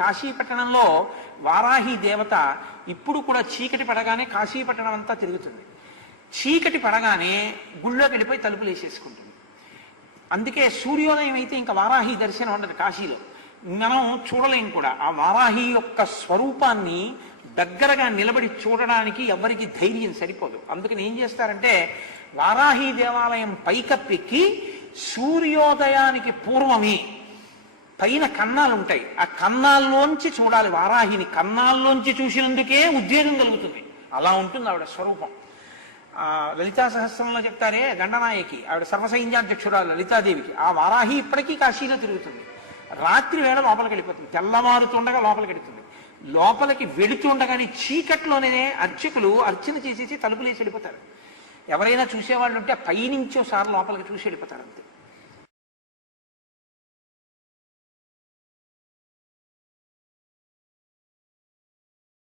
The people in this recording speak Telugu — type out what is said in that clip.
కాశీపట్టణంలో వారాహి దేవత ఇప్పుడు కూడా చీకటి పడగానే కాశీపట్టణం అంతా తిరుగుతుంది. చీకటి పడగానే గుళ్ళోకి వెళ్ళిపోయి తలుపులు వేసేసుకుంటుంది. అందుకే సూర్యోదయం అయితే ఇంకా వారాహి దర్శనం ఉండదు కాశీలో, మనం చూడలేం కూడా. ఆ వారాహి యొక్క స్వరూపాన్ని దగ్గరగా నిలబడి చూడడానికి ఎవరికి ధైర్యం సరిపోదు. అందుకని ఏం చేస్తారంటే వారాహి దేవాలయం పైకప్పెక్కి సూర్యోదయానికి పూర్వమే పైన కన్నాలు ఉంటాయి, ఆ కన్నాల్లోంచి చూడాలి వారాహిని. కన్నాల్లోంచి చూసినందుకే ఉద్వేగం కలుగుతుంది. అలా ఉంటుంది ఆవిడ స్వరూపం. లలితా సహస్రంలో చెప్తారే గండనాయకి, ఆవిడ సర్వసైన్యాధ్యక్షురాలు లలితాదేవికి. ఆ వారాహి ఇప్పటికీ కాశీలో తిరుగుతుంది. రాత్రి వేళ లోపలికి వెళ్ళిపోతుంది, తెల్లవారుతుండగా లోపలికి వెళుతుంది. లోపలికి వెళుతుండగానే చీకట్లోనే అర్చకులు అర్చన చేసేసి తలుపులేసి వెళ్ళిపోతారు. ఎవరైనా చూసేవాళ్ళు ఉంటే పైనుంచి ఒకసారి లోపలికి చూసి వెళ్ళిపోతారు అంతే.